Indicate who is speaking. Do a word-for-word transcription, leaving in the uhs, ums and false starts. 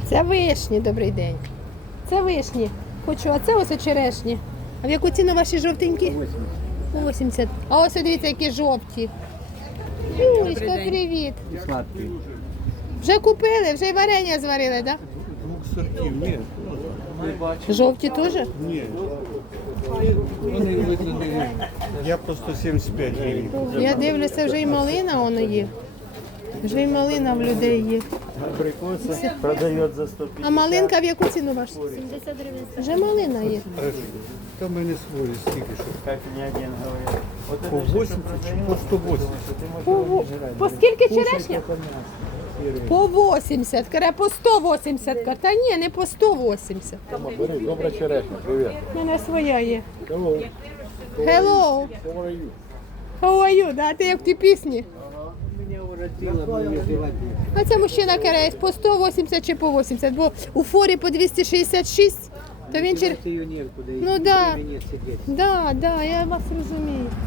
Speaker 1: Це вишні, добрий день. Це вишні. Хочу, а це ось черешні. А в яку ціну ваші жовтенькі? вісімдесят. А ось дивіться, які жовті. Юлечка, привіт.
Speaker 2: Сладкий.
Speaker 1: Вже купили, вже й варення зварили, так?
Speaker 2: Двох сортів, ні.
Speaker 1: Да? Жовті теж?
Speaker 2: Ні. Вони виглядають. Я по сто сімдесят п'ять гривень.
Speaker 1: Я дивлюся, вже й малина воно є. Вже й малина в людей є.
Speaker 2: Абрикоси продають за сто п'ятдесят.
Speaker 1: А малинка в яку ціну ваша?
Speaker 3: сімдесят гривень.
Speaker 1: Вже малина є.
Speaker 2: Та мене свої стільки, що.
Speaker 4: Как мне один говорит. Вот
Speaker 2: По
Speaker 4: это
Speaker 2: вісімдесят чи по сто вісімдесят.
Speaker 4: ты можешь
Speaker 1: По, во- по скільки черешня?
Speaker 2: Це м'ясо.
Speaker 1: По вісімдесят, каже, по сто вісімдесят. Каже, та ні, не по сто вісімдесят.
Speaker 2: Бери, добра черешня, привіт.
Speaker 1: У мене своя є.
Speaker 2: Hello.
Speaker 1: Hello,
Speaker 2: How are you?
Speaker 1: how are you? Да, ти як в тій пісні.
Speaker 2: Мене уродила, мені животі.
Speaker 1: А це мужчина каже, по сто вісімдесят чи по вісімдесят, бо у форі по двісті шістдесят шість, то він чер...
Speaker 2: Її нікуди,
Speaker 1: Ну да,
Speaker 2: мені сидіти.
Speaker 1: да, да, я вас розумію.